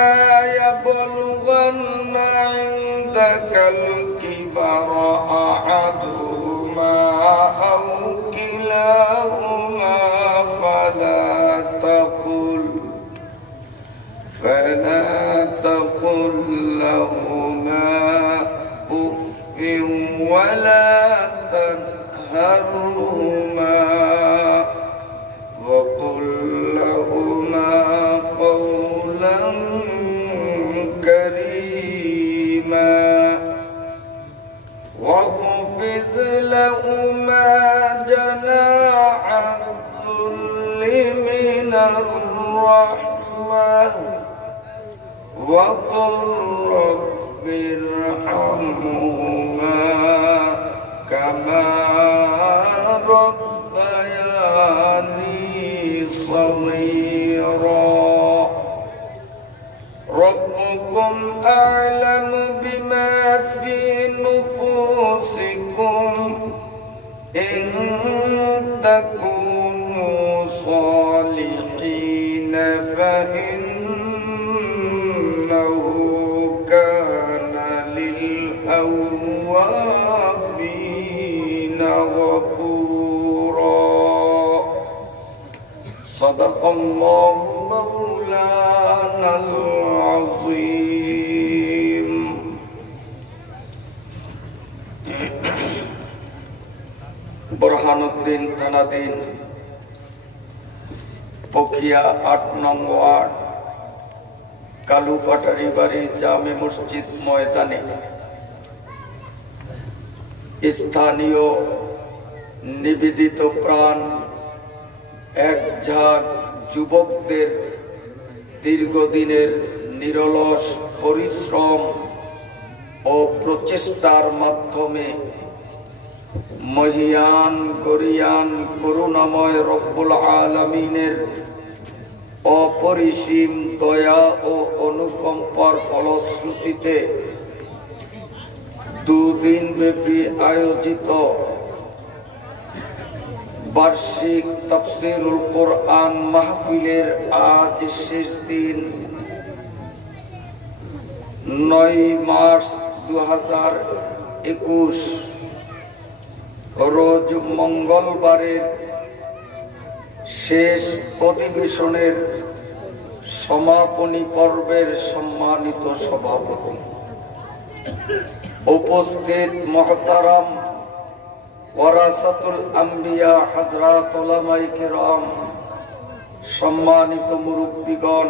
إما يبلغن عندك الكبر أحدهما أو كلاهما فلا تقل لهما أف ولا تنهرهما وقل لهما قولا كريما واخفض لهما جناح الذل من الرحمة وقل رب ارحمهما كما ربياني صغيرا ربكم أعلم بما في نفوسكم إن تكونوا صالحين فإنه كان للأوابين غفورا صدق الله مولانا العظيم বুরহানুদ্দিন থানাধীন পখিয়া ৮ নং ওয়ার্ড কালুপাটারি বাড়ি জামে মসজিদ ময়দানে স্থানীয় নিবেদিত প্রাণ এক ঝাঁক যুবকদের দীর্ঘদিনের নিরলস পরিশ্রম ও প্রচেষ্টার মাধ্যমে মহিয়ান গরিয়ান করুণাময় রব্বুল আলামিনের অপরিসীম দয়া ও অনুকম্পার ফলশ্রুতিতে দুদিন ব্যাপী আয়োজিত বার্ষিক তাফসীরুল কোরআন মাহফিলের আজ শেষ দিন 9 মার্চ 2021 রোজ মঙ্গলবারের শেষ অধিবেশনের সমাপনী পর্বের সম্মানিত সভাপতি, উপস্থিত মুহতারাম ওয়ারাসাতুল আম্বিয়া হযরত উলামায়ে কিরাম, সম্মানিত মুরব্বিগণ,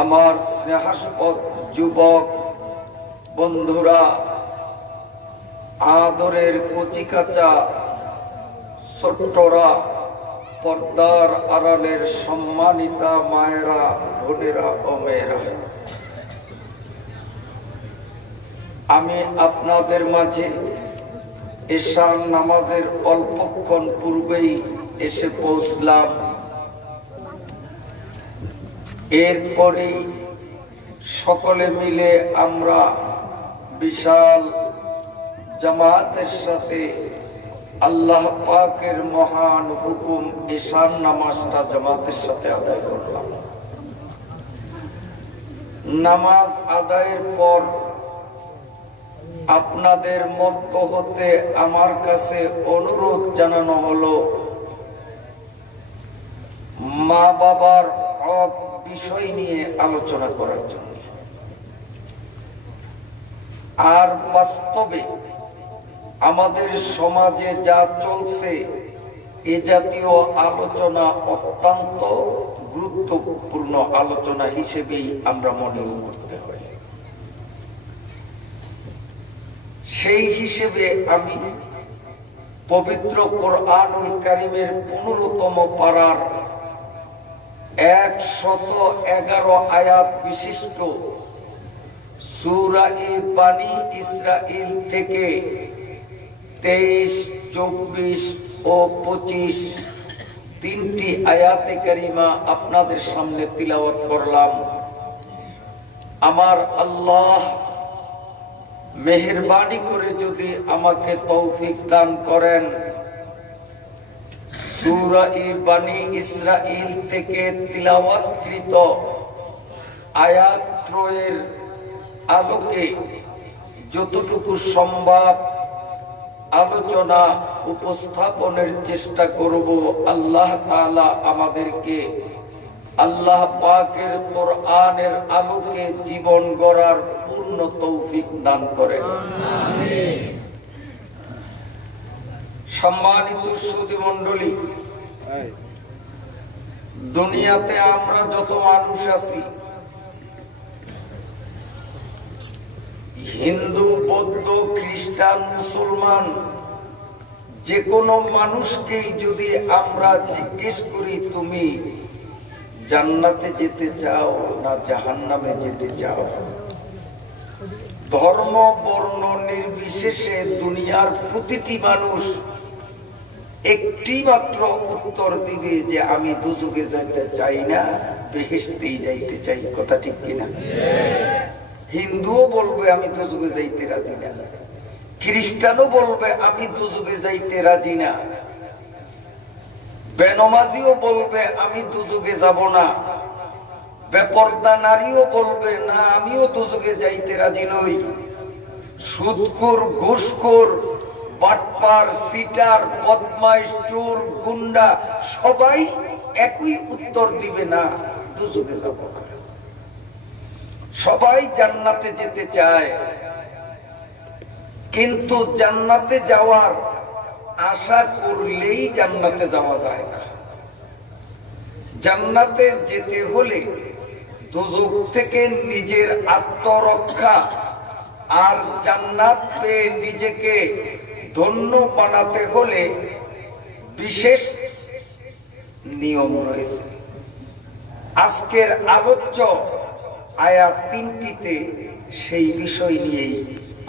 আমার স্নেহাস্পদ যুবক বন্ধুরা, আদরের কচিকাচা ছোট্টরা, পর্দার আড়ালের সম্মানিতা মায়েরা, বোনেরা ও মেয়েরা, আমি আপনাদের মাঝে এশার নামাজের অল্পক্ষণ পূর্বেই এসে পৌঁছলাম। এরপরেই সকলে মিলে আমরা বিশাল জামাতের সাথে আল্লাহ পাকের মহান হুকুম এশার নামাজটা জামাতের সাথে আদায় করলাম। নামাজ আদায়ের পর আপনাদের মধ্য হতে আমার কাছে অনুরোধ জানানো হলো মা বাবার হক বিষয় নিয়ে আলোচনা করার জন্য। আর বাস্তবে আমাদের সমাজে যা চলছে এ জাতীয় আলোচনা অত্যন্ত গুরুত্বপূর্ণ আলোচনা হিসেবেই আমরা মনে করতে হয়। সেই হিসেবে আমি পবিত্র কোরআনুল কারীমের 15তম পারার 111 আয়াত বিশিষ্ট সূরা বানী ইসরাঈল থেকে 23, 24 ও 25 তিনটি আয়াতে কারিমা আপনাদের সামনে তিলাওয়াত করলাম। আমার আল্লাহ মেহেরবানি করে যদি আমাকে তৌফিক দান করেন, সূরা বনী ইসরাইল থেকে তিলাওয়াতকৃত আয়াতত্রয়ের আলোকে যতটুকু সম্ভব আলোচনা উপস্থাপনের চেষ্টা করব। আল্লাহ তাআলা আমাদেরকে আল্লাহ পাকের কোরআনের আলোকে জীবন গড়ার পূর্ণ তৌফিক দান করেন। আমিন। সম্মানিত সুধী মণ্ডলী, দুনিয়াতে আমরা যত মানুষ আছি, হিন্দু, বৌদ্ধ, খ্রিস্টান, মুসলমান, যে কোনো মানুষকেই যদি আমরা জিজ্ঞেস করি তুমি জান্নাতে যেতে চাও না জাহান্নামে যেতে চাও, ধর্ম বর্ণ নির্বিশেষে দুনিয়ার প্রতিটি মানুষ একটি মাত্র উত্তর দিবে যে আমি দুজকে যাইতে চাই না, বেহেশতেই যাইতে চাই। কথা ঠিক কিনা? হিন্দুও বলবে আমি দুজকে যাইতে রাজি না, খ্রিস্টানও বলবে আমি দুজকে যাইতে রাজি না, বেনমাজিও বলবে আমি দুজকে যাব না, বেপরদা নারীও বলবে না আমিও দুজকে যাইতে রাজি নই, সুদখোর, ঘুষখোর, বাটপার, সিটার, বদমাইশ, চোর, গুন্ডা সবাই একই উত্তর দিবে না দুজকে যাব না। সবাই জান্নাতে যেতে চায়, কিন্তু জান্নাতে যাওয়ার আশা করলেই জান্নাতে যাওয়া যায় না। জান্নাতে যেতে হলে দুজক থেকে নিজের আত্মরক্ষা আর জান্নাত পেয়ে নিজেকে ধন্য বানাতে হলে বিশেষ নিয়ম রয়েছে। আজকের আলোচ্য আয়াত 3টিতে সেই বিষয় নিয়েই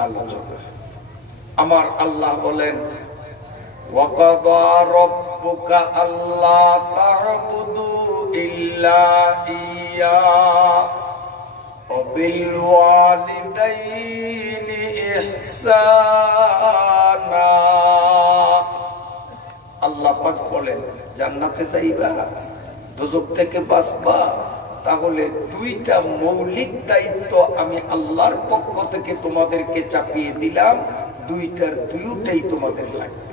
আলোচনা। আমার আল্লাহ বলেন, وَقَضَى رَبُّكَ أَلَّا تَعْبُدُوا إِلَّا إِيَّاهُ وَبِالْوَالِدَيْنِ إِحْسَانًا। আল্লাহ পাক বলেন, জান্নাতে যাইবা, দোজখ থেকে বাঁচবা, তাহলে দুইটা মৌলিক দায়িত্ব আমি আল্লাহর পক্ষ থেকে তোমাদেরকে চাপিয়ে দিলাম, দুইটাই তোমাদের লাগবে।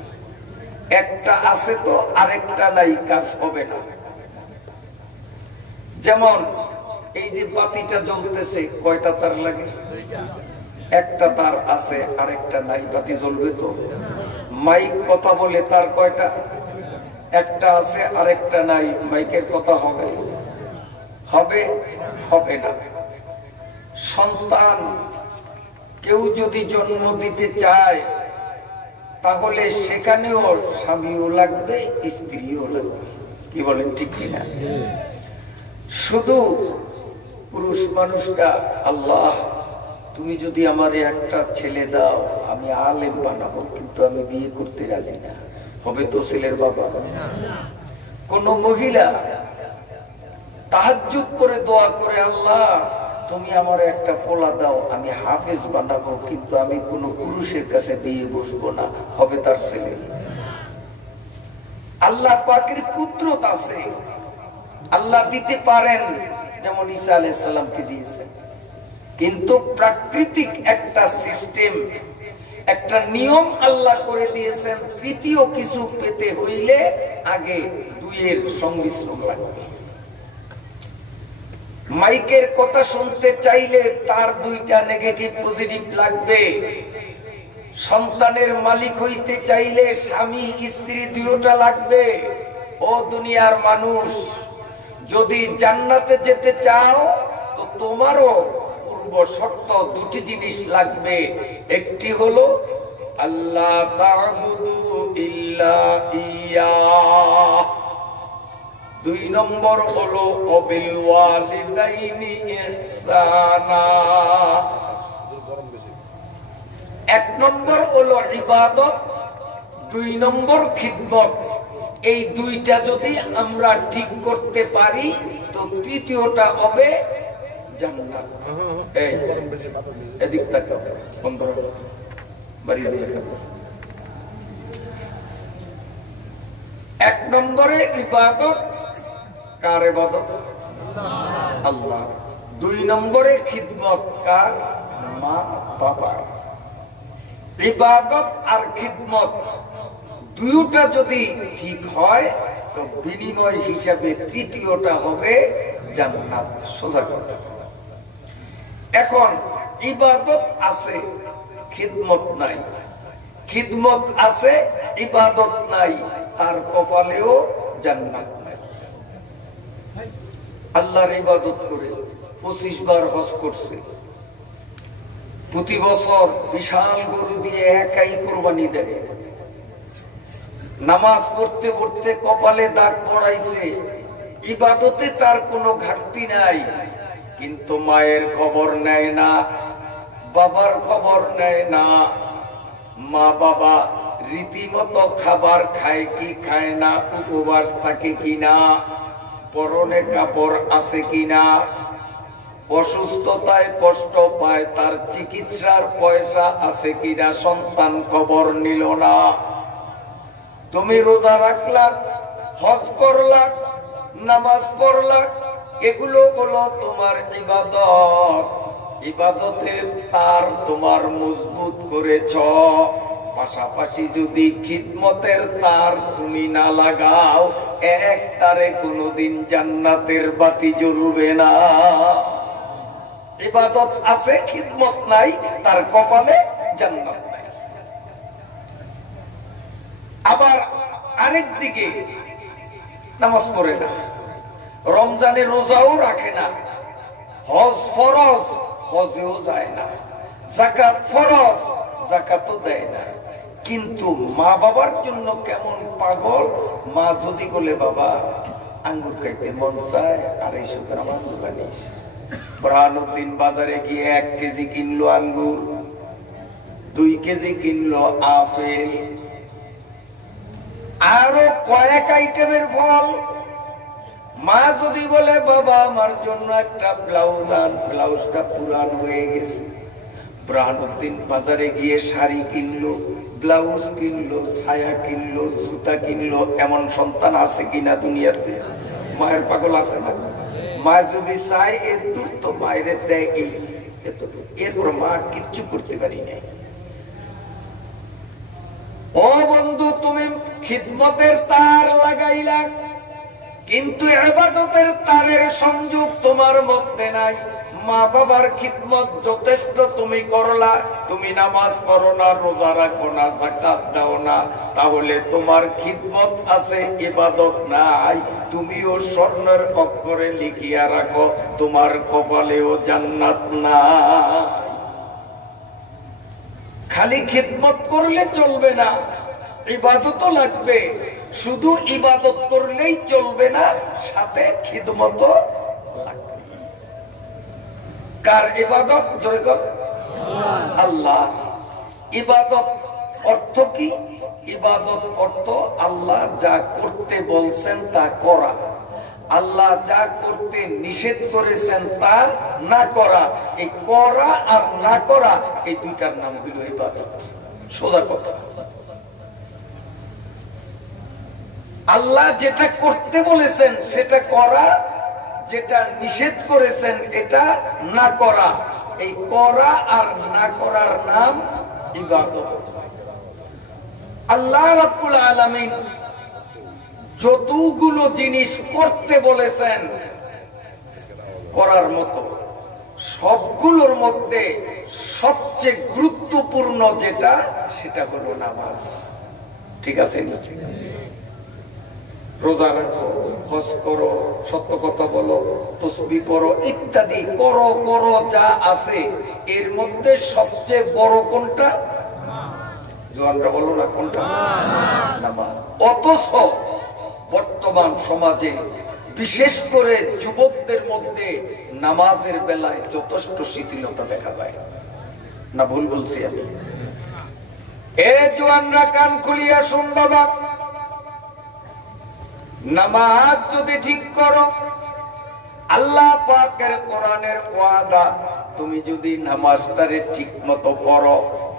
একটা আছে তো আরেকটা নাই, কাজ হবে না। যেমন এই যে বাতিটা জ্বলতেছে, কয়টা তার লাগে? একটা তার আছে, আরেকটা নাই, বাতি জ্বলবে তো? মাইক কথা বলে, তার কয়টা? একটা আছে, আরেকটা নাই, মাইকের কথা হবে? হবে? হবে না। সন্তান কেউ যদি জন্ম দিতে চায়, তাহলে সেখানেও স্বামীও লাগবে, স্ত্রীও লাগবে। কি বলেন, ঠিক কিনা? শুধু পুরুষ মানুষটা, আল্লাহ তুমি যদি আমার একটা ছেলে দাও, আমি আলেম বানাবো, কিন্তু আমি বিয়ে করতে রাজি না, হবে তো ছেলের বাবা? কোন মহিলা তাহাজ্জুদ করে দোয়া করে, আল্লাহ তুমি আমার একটা পোলা দাও, আমি হাফেজ বানাবো, কিন্তু আমি কোন পুরুষের কাছে দিয়ে বসবো না, হবে তার ছেলে? আল্লাহ পাকের কুদরত আছে, আল্লাহ দিতে পারেন, যেমন ঈসা আলাইহিস সালামকে দিয়েছেন, কিন্তু প্রাকৃতিক একটা সিস্টেম, একটা নিয়ম আল্লাহ করে দিয়েছেন। তৃতীয় কিছু পেতে হইলে আগে দুইয়ের সংমিশ্রণ লাগবে। মাইকের কথা শুনতে চাইলে তার দুইটা নেগেটিভ পজিটিভ লাগবে। সন্তানের মালিক হইতে চাইলে স্বামী স্ত্রী দুইটা লাগবে। ও দুনিয়ার মানুষ, যদি জান্নাতে যেতে চাও তো তোমারও পূর্ব শর্ত দুটি জিনিস লাগবে। একটি হলো আল্লাহ তা'বুদু ইল্লা ইয়্যাহ, 2 নম্বর হলো ওয়াবিল ওয়ালিদাইনি ইহসানা। 1 নম্বর হলো ইবাদত, 2 নম্বর খিদমত। এই দুইটা যদি আমরা ঠিক করতে পারি তো তৃতীয়টা হবে জান্নাত। এই এদিক তাকাও, বন্ধ বাড়ি দিয়ে এক নম্বরে ইবাদত, কার ইবাদত? আল্লাহ। দুই নম্বরে খিদমত, কার? মা বাবার। ইবাদত আর খিদমত দুইটা যদি ঠিক হয় তো বিনিময় হিসাবে তৃতীয়টা হবে জান্নাত। সোজা কথা। এখন ইবাদত আছে, খিদমত নাই, খিদমত আছে, ইবাদত নাই, তার কপালেও জান্নাত নাই। আল্লাহর ইবাদত করে 25 বার হজ করছে, প্রতি বছর বিশাল গরু দিয়ে একাই কুরবানি দেয়, নামাজ পড়তে পড়তে কপালে দাগ পড়াইছে, ইবাদতে তার কোনো ঘাটতি নাই, কিন্তু মায়ের খবর নেয় না, বাবার খবর নেয় না। মা বাবা রীতিমতো খাবার খায় কি খায় না, উপবাস থাকে কিনা, পরনে কাপড় আছে কিনা, অসুস্থতায় কষ্ট পায় তার চিকিৎসার পয়সা আছে কিনা, সন্তান খবর নিল না। তুমি রোজা রাখলা, হজ করলা, নামাজ পড়লা, এগুলো হলো তোমার ইবাদত। ইবাদতের তার তোমার মজবুত করেছ, পাশাপাশি যদি খিদমতের তার তুমি না লাগাও, এক তারে কোনদিন জান্নাতের বাতি জ্বলবে না। ইবাদত আছে, খিদমত নাই, তার কপালে জান্নাত নাই। আবার আরেক দিকে নামাজ পড়ে না, রমজানে রোজাও রাখে না, হজ ফরজ, হজেও যায় না, যাকাত ফরজ, যাকাতও দেয় না, কিন্তু মা বাবার জন্য কেমন পাগল। মা যদি বলে বাবা আঙ্গুর খাইতে মন চায়, 250 গ্রাম আঙ্গুর আনিস, বুরহানুদ্দিন বাজারে গিয়ে 1 কেজি কিনলো আঙ্গুর, 2 কেজি কিনলো আপেল, আরো কয়েক আইটেমের ফল। মা যদি বলে বাবা আমার জন্য একটা ব্লাউজ আন, ব্লাউজটা পুরান হয়ে গেছে, বুরহানুদ্দিন বাজারে গিয়ে শাড়ি কিনলো, ব্লাউজ কিনলো, ছায়া কিনলো, জুতা কিনলো। এমন সন্তান আছে কিনা দুনিয়াতে? মায়ের পাগল আছে না? মা যদি চায় এর দূর তো বাইরে দেয়, এই এরপর মা কিচ্ছু করতে পারি নাই। ও বন্ধু, তুমি খিদমতের তার লাগাইলা, কিন্তু ইবাদতের তারের সংযোগ তোমার মধ্যে নাই। মা বাবার খিদমত যথেষ্ট তুমি করলা, তুমি নামাজ পড়ো না, রোজা রাখো না, যাকাত দাও না, তাহলে তোমার খিদমত আছে, ইবাদত নাই। তুমিও স্বর্ণের অক্ষরে লিখিয়া রাখো, তোমার কপালেও জান্নাত নাই। খালি খিদমত করলে চলবে না, ইবাদতও লাগবে। শুধু ইবাদত করলেই চলবে না, সাথে খিদমতও লাগবে। কার ইবাদত? জোরে কর। আল্লাহ। ইবাদত অর্থ কি? ইবাদত অর্থ আল্লাহ যা করতে বলছেন তা করা, আল্লাহ যা করতে নিষেধ করেছেন তা না করা। এই করা আর না করা, এই দুইটার নাম হলো ইবাদত। সোজা কথা। আল্লাহ যেটা করতে বলেছেন সেটা করা, যেটা নিষেধ করেছেন এটা না করা। এই করা আর না করার নাম ইবাদত। আল্লাহ রাব্বুল আলামিন যতগুলো জিনিস করতে বলেছেন করার মতো, সবগুলোর মধ্যে সবচেয়ে গুরুত্বপূর্ণ যেটা, সেটা হলো নামাজ। ঠিক আছে? রোজা রাখো, হজ করো, সত্য কথা বলো, তাসবিহ পড়ো, ইত্যাদি করো করো যা আছে, এর মধ্যে সবচেয়ে বড় কোনটা? জোয়ানরা বলো না কোনটা? নামাজ। অথচ বর্তমান সমাজে বিশেষ করে যুবকদের মধ্যে নামাজের বেলায় যথেষ্ট শিথিলতা দেখা যায় না। ভুল বলছি আমি? এ জোয়ানরা কান খুলিয়া শুন বাবা, নামাজ যদি ঠিক করো, আল্লাহ পাকের কোরআনের ওয়াদা, তুমি যদি নামাজটারে ঠিক মতো পড়ো,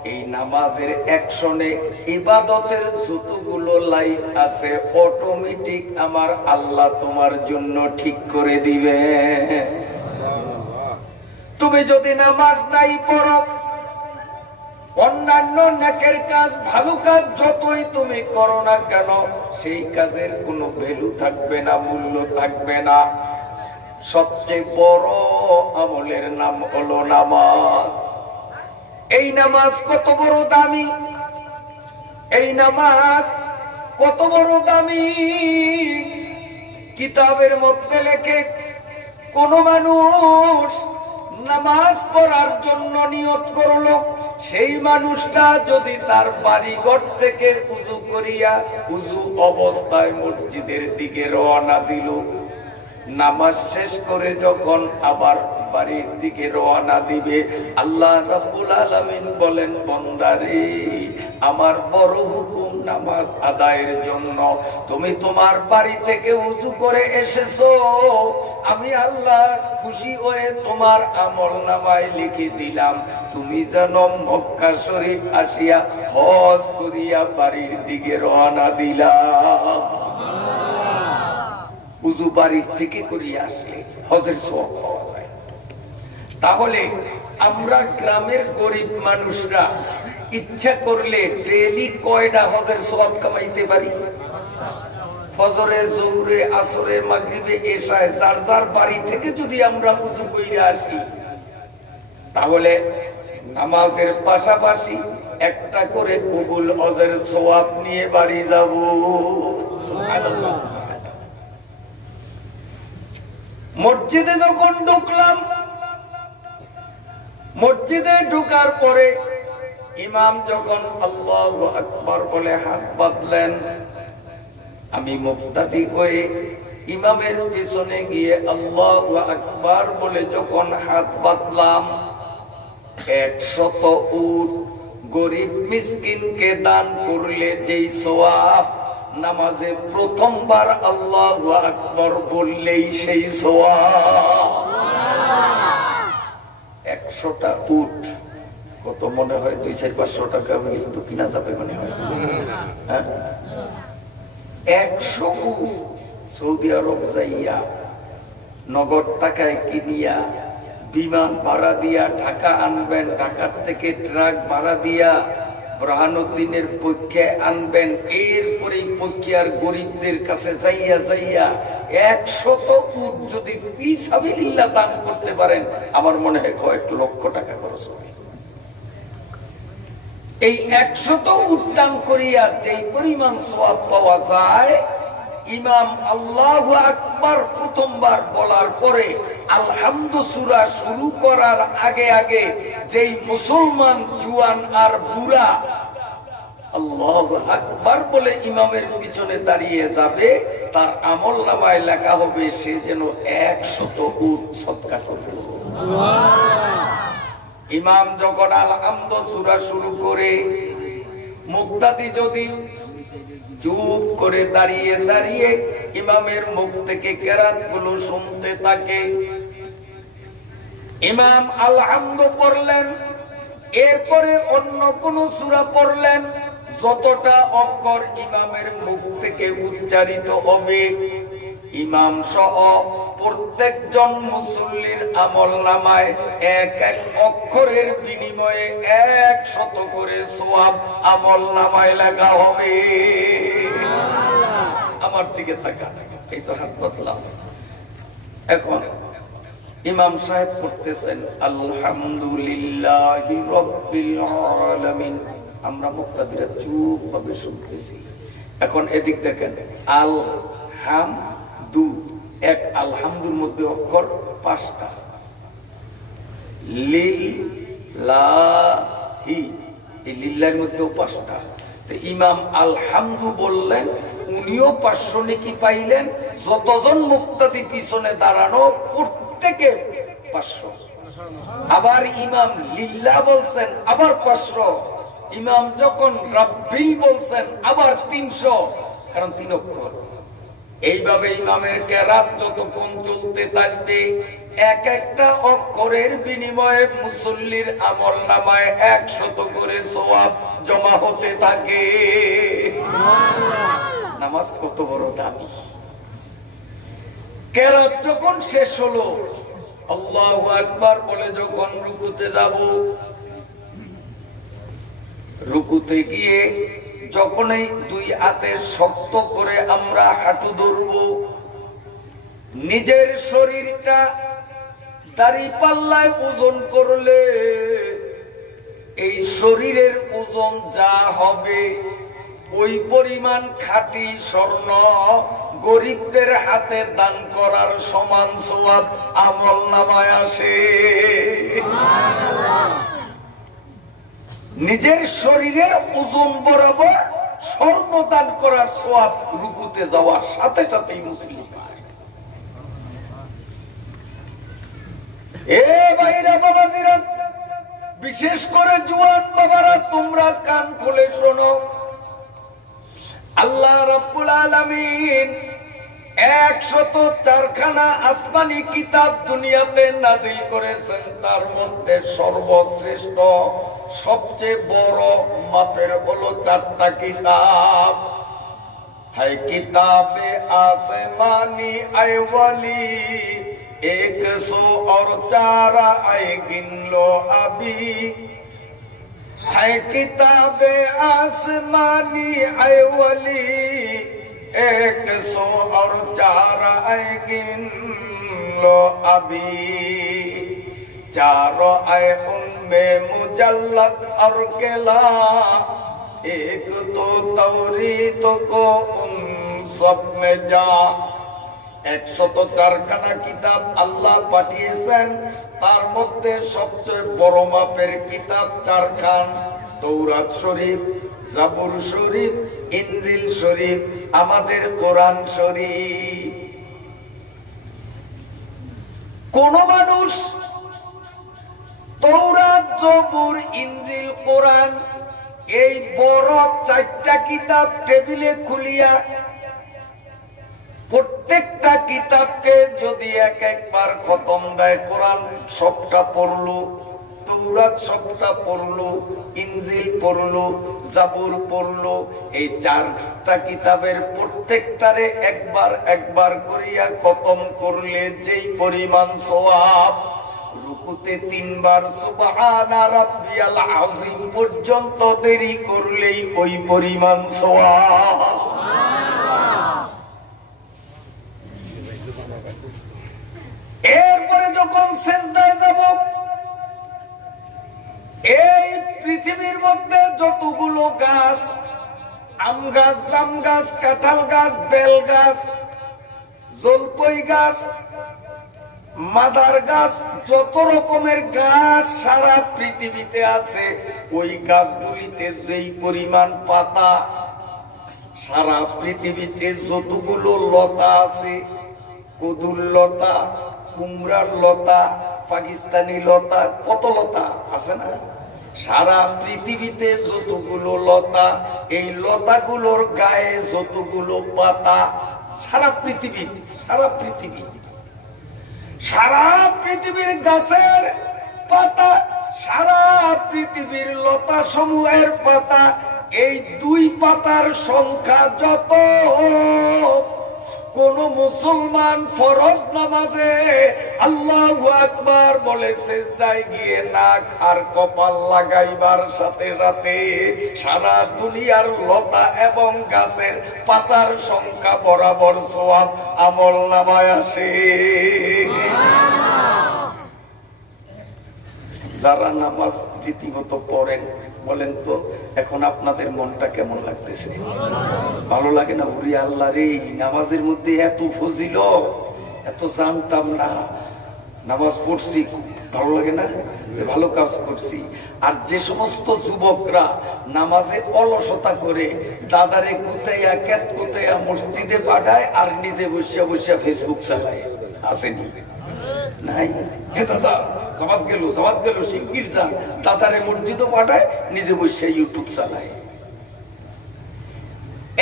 এই নামাজের অ্যাকশনে ইবাদতের যতগুলো লাইন আছে অটোমেটিক আমার আল্লাহ তোমার জন্য ঠিক করে দিবে। তুমি যদি নামাজ নাই পড়ো, অন্যান্য নেকের কাজ ভালো কাজ যতই তুমি করো না কেন, সেই কাজের কোনো ভ্যালু থাকবে না, মূল্য থাকবে না। সবচেয়ে বড় আমলের নাম হলো নামাজ। এই নামাজ কত বড় দামি, এই নামাজ কত বড় দামি। কিতাবের মধ্যে লেখে কোন মানুষ নামাজ পড়ার জন্য নিয়ত করলো, সেই মানুষটা যদি তার বাড়িঘর থেকে উযু করিয়া উযু অবস্থায় মসজিদের দিকে রওনা দিল, নামাজ শেষ করে যখন আবার বাড়ির দিকে রওনা দিবে, আল্লাহ রাব্বুল আলামিন বলেন, বান্দারে আমার বড় হুকুম নামাজ আদায়ের জন্য, তুমি তোমার বাড়ি থেকে উযু করে এসেছো, আমি আল্লাহ খুশি হয়ে তোমার আমলনামায় লিখে দিলাম, তুমি যেন মক্কা শরীফ আসিয়া হজ করিয়া বাড়ির দিকে রওনা দিলা। উযু বাড়ির থেকে করিয়া আসলে হজের সওয়াব পাওয়া যায়। তাহলে আমরা গ্রামের গরিব মানুষরা ইচ্ছা করলে ডেইলি কয়টা হজের সওয়াব কামাইতে পারি? ফজরে, জোহরে, আসরে, মাগরিবে, এশায় যার যার বাড়ি থেকে যদি আমরা উযু কইরা আসি, তাহলে নামাজের পাশাপাশি একটা করে কবুল হজের সওয়াব নিয়ে বাড়ি যাব। সুবহানাল্লাহ। মসজিদে যখন ঢুকলাম, মসজিদে ঢুকার পরে ইমাম যখন আল্লাহু আকবার বলে হাত বাঁধলেন, আমি মুক্তাদি হয়ে ইমামের পিছনে গিয়ে আল্লাহু আকবার বলে যখন হাত বাঁধলাম, 100 উট গরিব মিসকিনকে দান করলে যেই সওয়াব, নামাজে প্রথমবার আল্লাহু আকবার বললেই সেই সওয়াব। 100টা উট কত মনে হয় 200-500 টাকা হলে তো কিনা যাবে মনে হয়। 100 উট সৌদি আরব যাইয়া নগদ টাকায় কিনিয়া বিমান ভাড়া দিয়া ঢাকা আনবেন, ঢাকার থেকে ট্রাক ভাড়া দিয়া বুরহানুদ্দিনের পক্ষে আনবেন, এরপরে পক্ষিয়ার গরিবদের কাছে যাইয়া যাইয়া 100 উট যদি ফিসাবিলিল্লাহ দান করতে পারেন, আমার মনে হয় কয়েক লক্ষ টাকা খরচ হবে। এই 100 উট দান করিয়া যেই পরিমাণ সওয়াব পাওয়া যায়, ইমাম আল্লাহু আকবার প্রথমবার বলার পরে আলহামদু সূরা শুরু করার আগে আগে যেই মুসলমান জুয়ান আর বুড়া আল্লাহু আকবার বলে ইমামের পিছনে দাঁড়িয়ে যাবে, তার আমলনামায় লেখা হবে সে যেন 100 উট সদকা করল। ইমাম যখন আলহামদু সূরা শুরু করে, মুক্তাদি যদি চুপ করে দাঁড়িয়ে দাঁড়িয়ে ইমামের মুখ থেকে কেরাত গুলো শুনতে থাকে, ইমাম আলহামদু পড়লেন, এরপরে অন্য কোন সূরা পড়লেন, যতটা অক্ষর ইমামের মুখ থেকে উচ্চারিত হবে, ইমাম সহ প্রত্যেকজন মুসল্লির আমলনামায় এক এক অক্ষরের বিনিময়ে 100 করে সওয়াব আমলনামায় লেখা হবে। আমার দিকে তাকা, এই তো হাত বদলাম। এখন ইমাম সাহেব পড়তেছেন আলহামদুলিল্লাহি রাব্বিল আলামিন, আমরা মুক্তাদিরা চুপ ভাবে শুনতেছি। এখন এদিক দেখেন, আল হাম দু, এক আলহামদুর মধ্যে অক্ষর 5টা, লিল্লাহি, এই লিল্লার মধ্যেও 5টা। ইমাম আলহামদু বললেন, উনিও 500 নেকি পাইলেন, যতজন মুক্তাদি পিছনে দাঁড়ানো প্রত্যেকে 500। আবার ইমাম লিল্লাহ বলছেন, আবার 500। ইমাম যখন রাব্বিল বলছেন, আবার 300, কারণ 3 অক্ষর। এইভাবে ইমামের কেরাত যতক্ষণ চলতে থাকবে, এক একটা অক্ষরের বিনিময়ে মুসল্লির আমল নামায় 100 করে সওয়াব জমা হতে থাকে। নামাজ কত বড় দামি। কেরাত যখন শেষ হলো, আল্লাহু আকবার বলে যখন রুকুতে যাব, রুকুতে গিয়ে যখন এই 2 হাতে শক্ত করে আমরা হাঁটু ধরব, নিজের শরীরটা দাঁড়িপাল্লায় ওজন করলে এই শরীরের ওজন যা হবে ওই পরিমাণ খাঁটি স্বর্ণ গরিবদের হাতে দান করার সমান সওয়াব আমল নামায় আসে। নিজের শরীরের ওজন বরাবর স্বর্ণ দান করার সওয়াব রুকুতে যাওয়ার সাথে সাথেই মুসলিম পায়। এ ভাইরা বাবাজিরা, বিশেষ করে জওয়ান বাবারা, তোমরা কান খুলে শোনো। আল্লাহ রাব্বুল আলামিন 104 খানা আসমানি কিতাব দুনিয়াতে নাযিল করেছেন। তার মধ্যে সর্বশ্রেষ্ঠ সবচেয়ে বড় মাপের হলো 4টা কিতাব। है किताबे आसमानी अवली 104 आए गिन लो अभी। है किताबे आसमानी अवली 104 आए गिन लो अभी। 4 आए उनमें मुजल्लद और केला, एक तो तौरीत को उन सब में जा। 104 খানা কিতাব আল্লাহ পাঠিয়েছেন। তার মধ্যে সবচেয়ে বড় মাপের কিতাব 4 খান। তৌরাত শরীফ, জাবুর শরীফ, ইনজিল শরীফ, আমাদের কোরআন শরীফ। কোন মানুষ তৌরাত, জাবুর, ইনজিল, কোরআন এই বড় 4টা কিতাব টেবিলে খুলিয়া প্রত্যেকটা কিতাবকে যদি একবার খতম দেয়, কোরআন সবটা পড়লো, তৌরাত সবটা পড়লো, ইনজিল পড়লো, জাবুর পড়লো, এই 4টা কিতাবের প্রত্যেকটারে একবার করিয়া খতম করলে যেই পরিমাণ সওয়াব, রুকুতে 3 বার সুবহানা রাব্বিয়াল আযীম পর্যন্ত দেরি করলেই ওই পরিমাণ সওয়াব। এরপরে যখন সিজদায় যাব, এই পৃথিবীর মধ্যে যতগুলো গাছ, আম গাছ, জাম গাছ, কাঁঠাল গাছ, বেল গাছ, জলপই গাছ, মাদার গাছ, যত রকমের গাছ সারা পৃথিবীতে আছে, ওই গাছগুলিতে যেই পরিমাণ পাতা, সারা পৃথিবীতে যতগুলো লতা আছে, কদুর লতা, কুমড়ার লতা, পাকিস্তানি লতা, কত লতা আছে না, সারা পৃথিবীতে যতগুলো লতা, এই লতাগুলোর গায়ে যতগুলো পাতা, সারা পৃথিবীর গাছের পাতা, সারা পৃথিবীর লতা সমূহের পাতা, এই 2 পাতার সংখ্যা যত, কোন মুসলমান ফরজ নামাজে আল্লাহু আকবার বলে সিজদায় গিয়ে নাক আর কপাল লাগাইবার সাথে সাথে সারা দুনিয়ার লতা এবং গাছের পাতার সংখ্যা বরাবর সওয়াব আমল নামায় আসে। যারা নামাজ রীতিমতো পড়েন, বলেন তো এখন আপনাদের মনটা কেমন লাগতেছে? ভালো লাগে না? উরি আল্লাহ রে, নামাজের মধ্যে এত ফজিলত, এত জানতাম না, নামাজ পড়ছি, ভালো লাগে না? ভালো কাজ করছি। আর যে সমস্ত যুবকরা নামাজে অলসতা করে দাদারে কোথায়া ক্যাত কোথায়া মসজিদে পাঠায় আর নিজে বসে বসে ফেসবুক চালায়, আসেনি? নাই, হে দাদা জামাত গেল শিগগির যান, দাদারে মসজিদও পাঠায়, নিজে বসে ইউটিউব চালায়।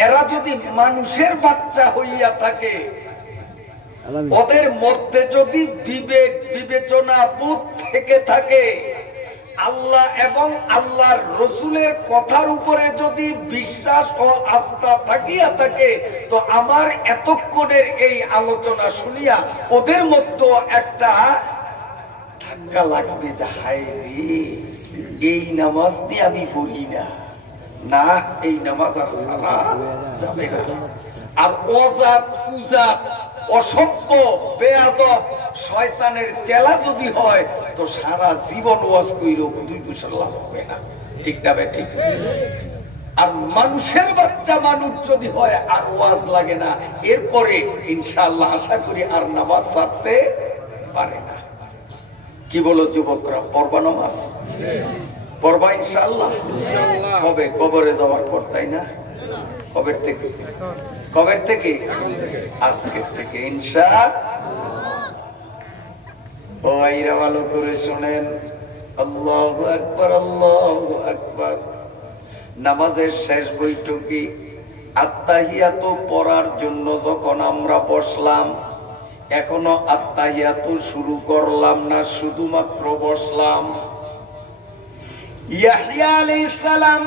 এরা যদি মানুষের বাচ্চা হইয়া থাকে, ওদের মধ্যে যদি বিবেক বিবেচনা বোধ থেকে থাকে, আল্লাহ এবং আল্লাহর রসুলের কথার উপরে যদি বিশ্বাস ও আস্থা থাকিয়া থাকে, তো আমার এতক্ষণের এই আলোচনা শুনিয়া ওদের মধ্যে একটা ধাক্কা লাগবে যে হায় রে, এই নামাজ দিয়ে আমি পড়ি না, না এই নামাজ আর সারা যাবে না। আর অজাত পূজাত অসভ্য বেয়াদব শয়তানের চেলা যদি হয়, তো সারা জীবন ওয়াজ কইরো 2 পয়সা লাভ হবে না। ঠিক না বে ঠিক? আর মানুষের বাচ্চা মানুষ যদি হয় আর ওয়াজ লাগে না, এরপরে ইনশাআল্লাহ আশা করি আর নামাজ ছাড়তে পারে না। কি বলো যুবকরা, পড়বা নামাজ? পড়বা ইনশাআল্লাহ? কবে? কবরে যাওয়ার পর, তাই না? কবে থেকে? কবে থেকে? আজকের থেকে ইনশাআল্লাহ। ও ভাইরা ভালো করে শুনেন, আল্লাহু আকবার, আল্লাহু আকবার। নামাজের শেষ বৈঠকে আত্তাহিয়াত পড়ার জন্য যখন আমরা বসলাম, এখনো আত্তাহিয়াত শুরু করলাম না, শুধুমাত্র বসলাম। ইয়াহইয়া আলাইহিস সালাম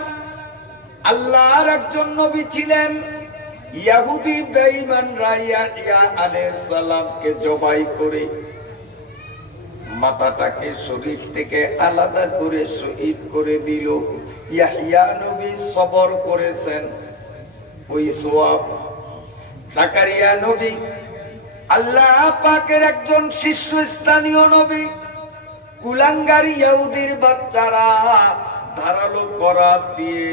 আল্লাহর একজন নবী ছিলেন। ইহুদি বেঈমানরা ইয়াহইয়া আলাইহিস সালামকে জবাই করে মাথাটাকে শরীর থেকে আলাদা করে শহীদ করে দিল। ইয়াহইয়া নবী সবর করেছেন, ওই সওয়াব। জাকারিয়া নবী আল্লাহ পাকের একজন শীর্ষস্থানীয় নবী। কুলাঙ্গার ইহুদির বাচ্চারা ধারালো করাত দিয়ে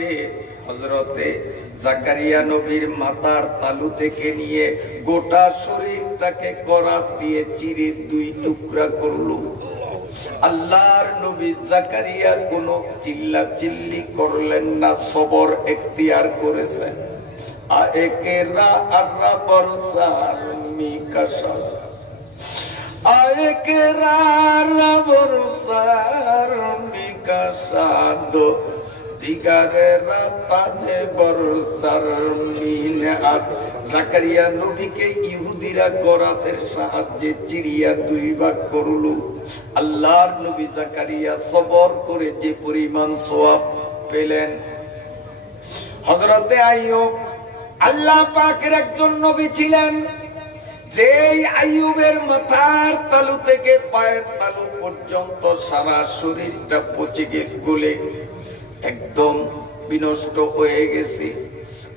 হযরতে জাকারিয়া নবীর মাথার তালু থেকে নিয়ে গোটা শরীরটাকে করাত দিয়ে চিরে 2 টুকরা করলো। আল্লাহর নবী জাকারিয়া কোনো চিল্লা চিল্লি করলেন না, সবর এখতিয়ার করেছেন। আয়েকেরা আররা বরসার মিকাশা, আয়েকেরা আররা বরসার মিকাশা দো দিগারেরা তাজে বরসার মিনাত। জাকারিয়া নবীকে ইহুদিরা করাতের সাহায্যে চিরিয়া 2 ভাগ করলো। আল্লাহর নবী জাকারিয়া সবর করে যে পরিমাণ সওয়াব পেলেন। হযরতে আইয়ুব আল্লাহ পাকের একজন নবী ছিলেন, যে আইয়ুবের মাথার তালু থেকে পায়ের তালু পর্যন্ত সারা শরীরটা পচে গলে একদম বিনষ্ট হয়ে গেছে।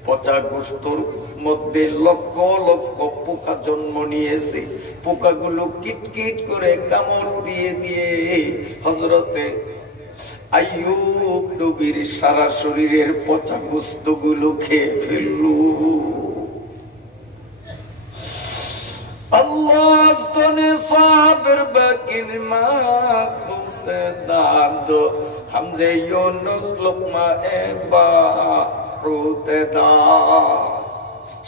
পচা গোশতের মধ্যে লক্ষ লক্ষ পোকা জন্ম নিয়েছে। পোকাগুলো কিটকিট করে কামড় দিয়ে দিয়ে হযরতে আইয়ুব নবীর সারা শরীরের পচা গোশতগুলো খেয়ে ফেলল। আল্লাহ স্তনে সাবর বাকির মা কুতে দাদ হামজে ইউনুস লুকমা এবা রুতে দা।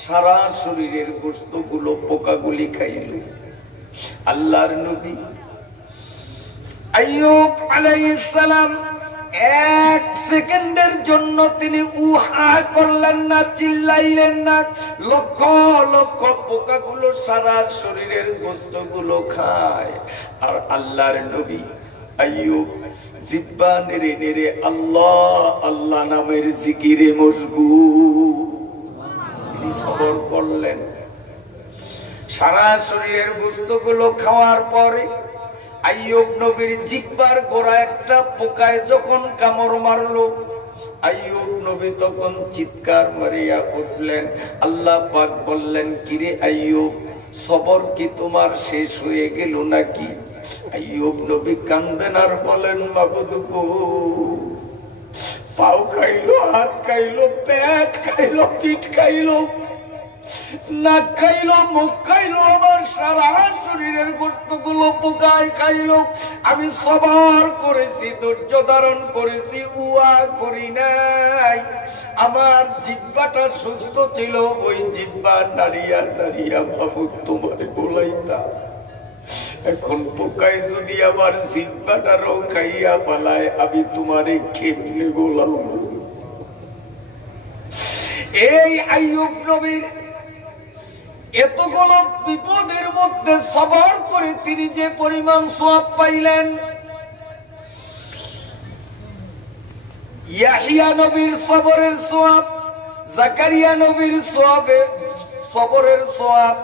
সারা শরীরের গোশতগুলো পোকাগুলি খাইল। আল্লাহর নবী আইয়ুব আলাইহিস সালাম 1 সেকেন্ডের জন্য তিনি উহা করলেন না, চিল্লাইলেন না। লক্ষ লক্ষ পোকাগুলো সারা শরীরের গোশতগুলো খায়। আর আল্লাহর নবী আইয়ুব জিহ্বা নেড়ে নেড়ে আল্লাহ আল্লাহ নামের জিকিরে মশগুল। তিনি সবর করলেন। সারা শরীরের গোশতগুলো খাওয়ার পরে আইয়ুব নবীর জিহ্বার গোড়া একটা পোকায় যখন কামড় মারলো, আইয়ুব নবী তখন চিৎকার মারিয়া উঠলেন। আল্লাহ পাক বললেন, কিরে আইয়ুব, সবর কি তোমার শেষ হয়ে গেল নাকি? আইয়ুব নবী কান্দেন আর বলেন, মাবুদ গো, পাও খাইলো, হাত খাইলো, পেট খাইলো, পিঠ খাইলো, নাক খাইলো, মুখ খাইলো, আমার সারা শরীরের গোশতগুলো পোকায় খাইলো। আমি সবর করেছি, ধৈর্য ধারণ করেছি, উয়া করি নাই। আমার জিহ্বাটা সুস্থ ছিল, ওই জিহ্বা নাড়িয়া নাড়িয়া মাবুদ তোমারে বলাইতাম। এখন পোকায় যদি আমার জিহ্বাটারও খাইয়া পালায়, আমি তোমারে কেমনে বলাবো? এই আইয়ুব নবীর এতগুলো বিপদের মধ্যে সবর করে তিনি যে পরিমাণ সওয়াব পাইলেন, ইয়াহিয়া নবীর সবরের সওয়াব, জাকারিয়া নবীর সবরের সওয়াব,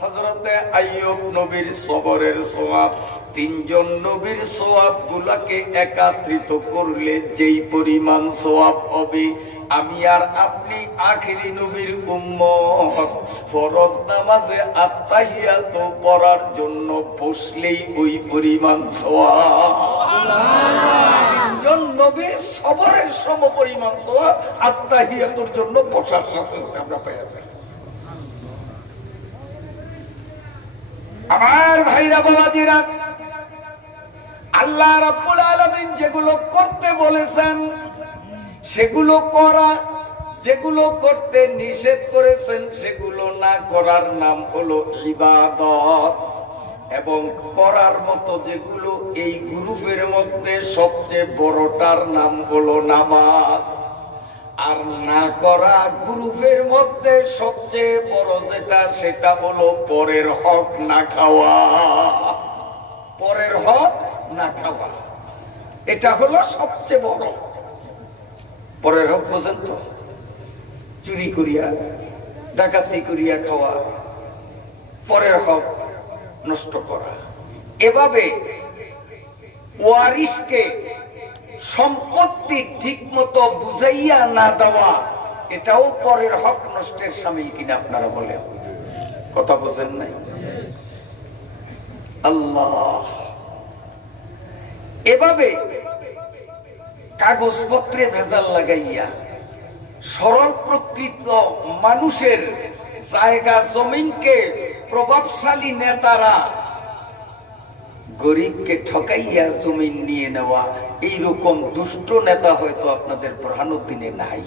হযরতে আইয়ুব নবীর সবরের সওয়াব, তিনজন নবীর সওয়াব গুলাকে একত্রিত করলে যেই পরিমাণ সওয়াব হবে, আমি আর আপনি আখেরি নবীর উম্মত ফরজ নামাজে আত্তাহিয়াত পড়ার জন্য বসলেই ওই পরিমাণ সওয়াব। তিনজন নবীর সবরের সম পরিমাণ সওয়াব আত্তাহিয়াতুর জন্য বসার সাথে আমরা পেয়ে যাই। আমার ভাইরা বাবাজিরা, আল্লাহ রাব্বুল আলামিন যেগুলো করতে বলেছেন সেগুলো করা, যেগুলো করতে নিষেধ করেছেন সেগুলো না করার নাম হলো ইবাদত। এবং করার মতো যেগুলো, এই গ্রুপের মধ্যে সবচেয়ে বড়টার নাম হলো নামাজ। আর না করা গ্রুপের মধ্যে সবচেয়ে বড় যেটা, সেটা হলো পরের হক না খাওয়া। পরের হক না খাওয়া, এটা হলো সবচেয়ে বড়। পরের হক পর্যন্ত চুরি করিয়া ডাকাতি করিয়া খাওয়া, পরের হক নষ্ট করা, এভাবে ওয়ারিসকে সম্পত্তি ঠিক মতো বুঝাইয়া না দেওয়া, এটাও পরের হক নষ্টের শামিল কিনা আপনারা বলেন? কথা বোঝেন নাই? আল্লাহ এভাবে কাগজপত্রে ভেজাল লাগাইয়া সরল প্রকৃত মানুষের জায়গা জমিনকে প্রভাবশালী নেতারা গরিবকে ঠকাইয়া জমিন নিয়ে নেওয়া, এইরকম দুষ্ট নেতা হয়তো আপনাদের বুরহানুদ্দিনে নাই।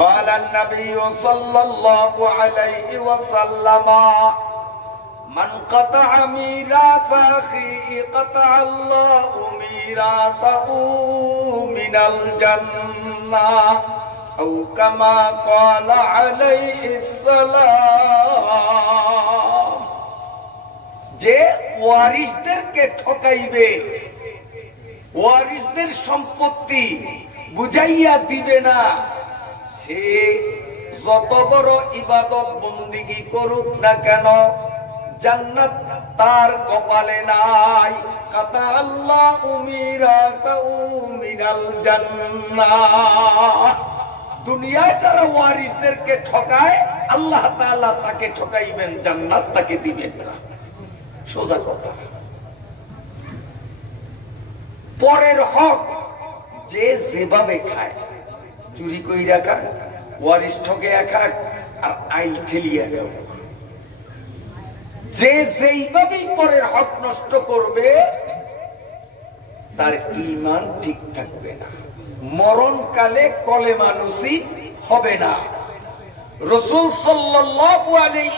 قال النبي صلى الله عليه وسلم من قطع ميراث أخيه قطع الله ميراثه من الجنة أو كما قال عليه السلام। যে ওয়ারিসদেরকে ঠকাইবে, ওয়ারিসদের সম্পত্তি বুঝাইয়া দিবে না, সে যত বড় ইবাদত বন্দিগি করুক না কেন, জান্নাত তার কপালে নাই। কাতা আল্লাহু মিরাতাহু মিনাল জান্নাহ। দুনিয়ায় যারা ওয়ারিসদেরকে ঠকায়, আল্লাহ তাআলা তাকে ঠকাইবেন, জান্নাত তাকে দিবেন না। সোজা কথা। পরের হক যে যেভাবে খায়, চুরি কইরা খাক, ওয়ারিস ঠকে খাক, আর আইল ঠেলিয়া খাক, যে যেইভাবেই পরের হক নষ্ট করবে তার ঈমান ঠিক থাকবে না, মরণকালে কলেমা নসিব হবে না। রাসূল সাল্লাল্লাহু আলাইহি